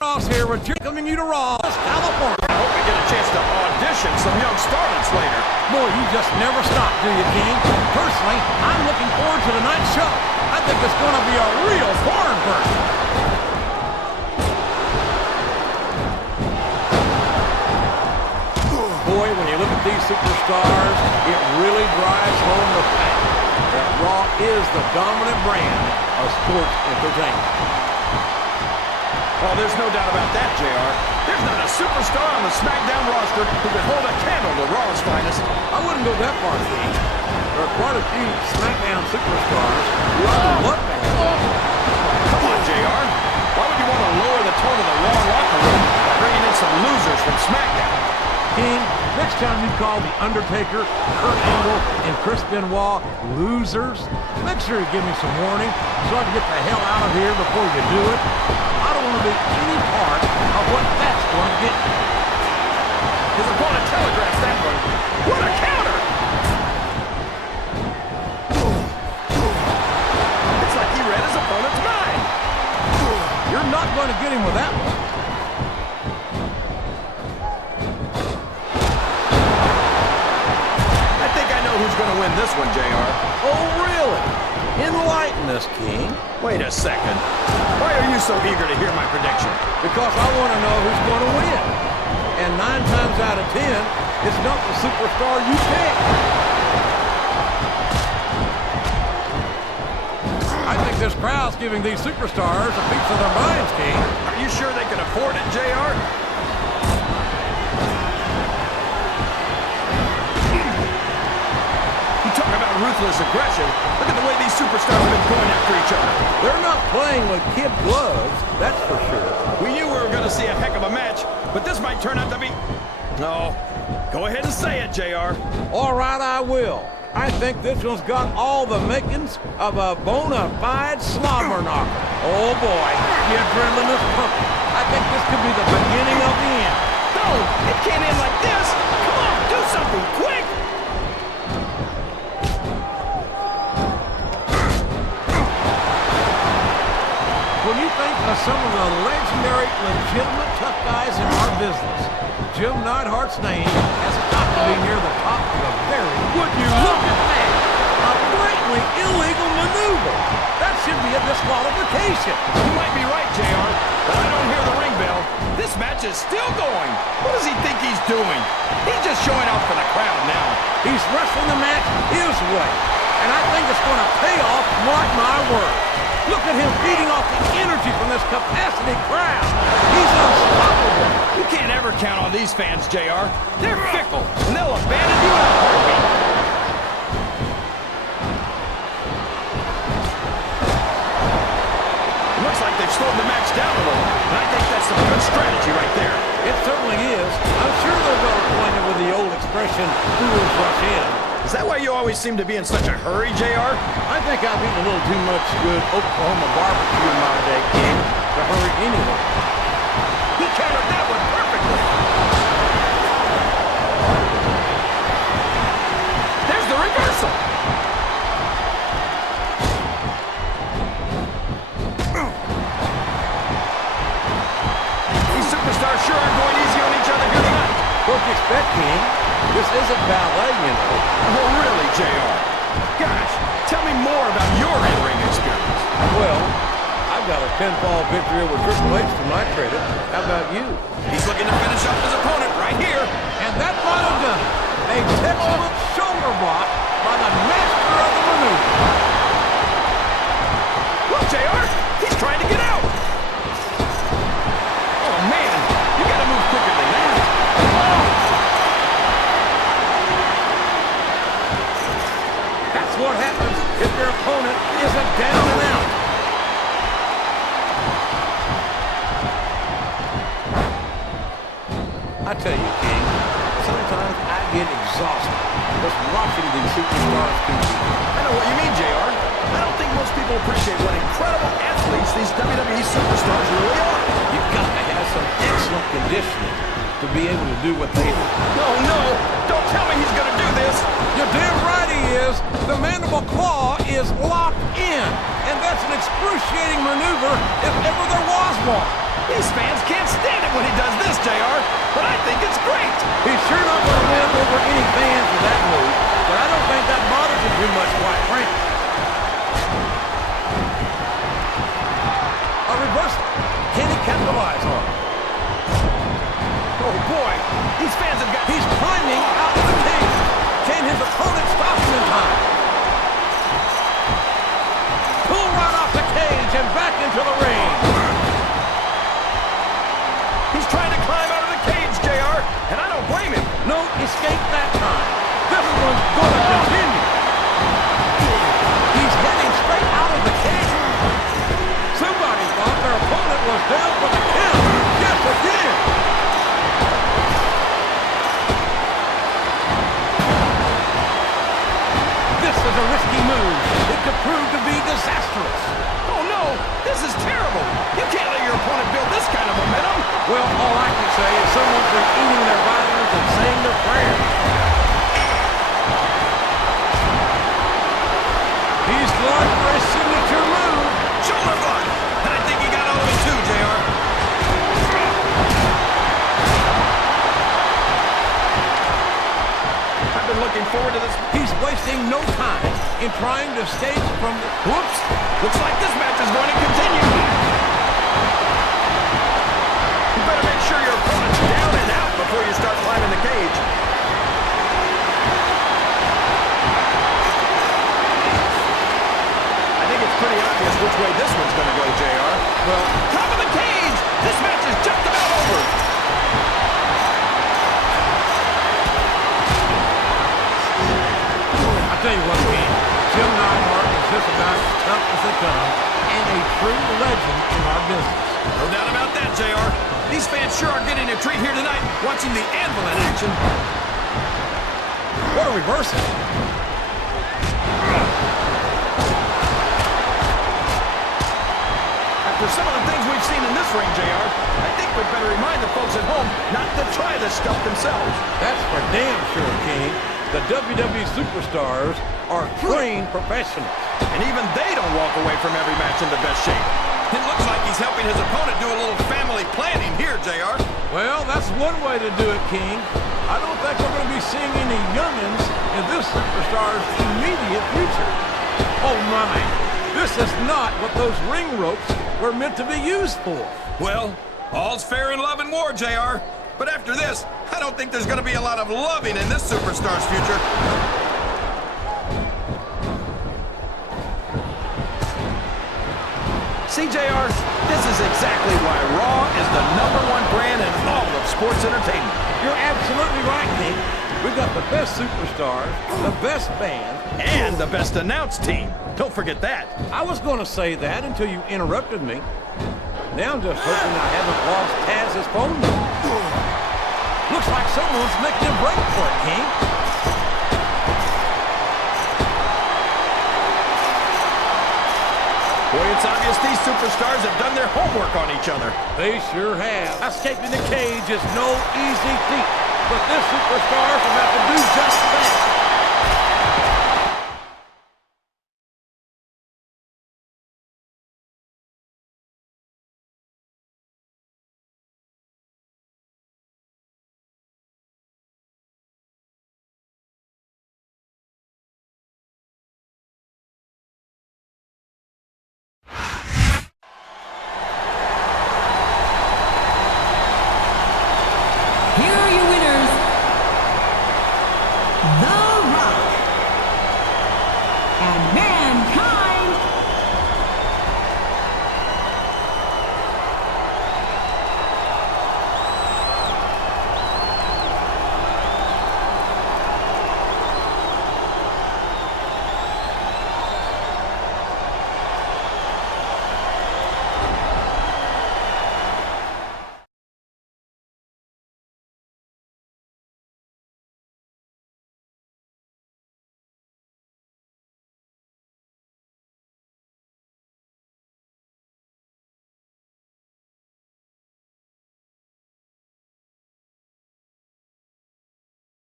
Cross here with coming you to Raw, California. I hope we get a chance to audition some young starlets later. Boy, you just never stop, do you, King? Personally, I'm looking forward to tonight's show. I think it's going to be a real barn burner. Boy, when you look at these superstars, it really drives home the fact that Raw is the dominant brand of sports entertainment. Oh, there's no doubt about that, JR. There's not a superstar on the SmackDown roster who could hold a candle to Raw's finest. I wouldn't go that far, King. There are quite a few SmackDown superstars who I would love to have. Come on, JR. Why would you want to lower the tone of the Raw locker room by bringing in some losers from SmackDown? King, next time you call The Undertaker, Kurt Angle, and Chris Benoit losers, make sure you give me some warning so I can get the hell out of here before you do it. I don't want to be any part of what that's going to get me. His opponent telegraphs that one. What a counter! It's like he read his opponent's mind. You're not going to get him with that one. I think I know who's going to win this one, JR. Oh, really? Enlighten us, King. Wait a second. Why are you so eager to hear my prediction? Because I want to know who's going to win. And 9 times out of 10, it's not the superstar you pick. I think this crowd's giving these superstars a piece of their minds, King. Are you sure they can afford it, JR? You talk about ruthless aggression. Look at the way these superstars have been going after each other. They're not playing with kid gloves, that's for sure. We knew we were going to see a heck of a match, but this might turn out to be... No. Go ahead and say it, JR. All right, I will. I think this one's got all the makings of a bona fide slobber knocker. Oh, boy. The adrenaline is pumping. I think this could be the beginning of the end. No, it can't end like this. Come on, do something quick. When you think of some of the legendary, legitimate tough guys in our business, Jim Neidhart's name has got to be near the top of the very... Would you look at that? A blatantly illegal maneuver. That should be a disqualification. You might be right, JR, but I don't hear the ring bell. This match is still going. What does he think he's doing? He's just showing off for the crowd now. He's wrestling the match his way, and I think it's going to pay off, mark my words. Look at him feeding off the energy from this capacity crowd. He's unstoppable. You can't ever count on these fans, JR. They're fickle, and they'll abandon you in a heartbeat. It looks like they've slowed the match down a little, and I think that's some good strategy right there. It certainly is. I'm sure they're well acquainted with the old expression, fools rush in. Is that why you always seem to be in such a hurry, JR? I think I've eaten a little too much good Oklahoma barbecue in my day, King, to hurry anyway. He countered that one perfectly. There's the reversal. These superstars sure aren't going easy on each other here tonight. What do you expect, King? This isn't ballet, you know. Oh, really, JR? Gosh, tell me more about your in-ring experience. Well, I've got a pinfall victory over Triple H to my credit. How about you? He's looking to finish off his opponent right here. And that might have done it. A textbook shoulder block by the master of the maneuver. Look, JR, he's trying to get out. Oh, man, you got to move quicker than that. That's what happens if your opponent isn't down and out. I tell you, King, sometimes I get exhausted just watching these superstars compete. I know what you mean, JR. I don't think most people appreciate what incredible athletes these WWE superstars really are. You've got to have some excellent conditioning to be able to do what they do. Oh, no. Don't tell me he's going to do this. You're damn right he is. The mandible claw is is locked in, and that's an excruciating maneuver if ever there was one. These fans can't stand it when he does this, JR, but I think it's great. He's sure not going to win over any fans with that move, but I don't think that bothers him too much, quite frankly. A reversal. Can he capitalize on it? Oh, boy. These fans have got... He's climbing out of the cage. Can his opponent stop him in time? Pull right off the cage and back into the ring. He's trying to climb out of the cage, JR, and I don't blame him. No escape that time. This one's going to continue. He's heading straight out of the cage. Somebody thought their opponent was down for the count. Yes, again. This is a risky move. It could prove to be disastrous. Oh, no. This is terrible. You can't let your opponent build this kind of momentum. Well, all I can say is someone's been eating their vitamins and saying their prayers. He's going for his signature move. Shoulder block. And I think he got all of it too, JR. I've been looking forward to this. He's wasting no time in trying to escape from the... Whoops. Looks like this match is going to continue. You better make sure your opponent's down and out before you start climbing the cage. I think it's pretty obvious which way this one's going to go, JR. Well, top of the cage! This match is just about over. I'll tell you what, man. Jim Hart is just about as tough as they come and a true legend in our business. No doubt about that, JR. These fans sure are getting a treat here tonight watching the Anvil in action. What a reversal. After some of the things we've seen in this ring, JR, I think we'd better remind the folks at home not to try this stuff themselves. That's for damn sure, King. The WWE superstars are trained professionals. And even they don't walk away from every match in the best shape. It looks like he's helping his opponent do a little family planning here, JR. Well, that's one way to do it, King. I don't think we're going to be seeing any youngins in this superstar's immediate future. Oh, my. This is not what those ring ropes were meant to be used for. Well, all's fair in love and war, JR. But after this, I don't think there's going to be a lot of loving in this superstar's future. See, JR, this is exactly why Raw is the #1 brand in all of sports entertainment. You're absolutely right, King. We've got the best superstars, the best band, and the best announced team. Don't forget that. I was going to say that until you interrupted me. Now I'm just hoping I haven't lost Taz's phone number. Looks like someone's making a break for it, King. Boy, it's obvious these superstars have done their homework on each other. They sure have. Escaping the cage is no easy feat, but this superstar's about to do just that. Here are your winners, The Rock and Mankind.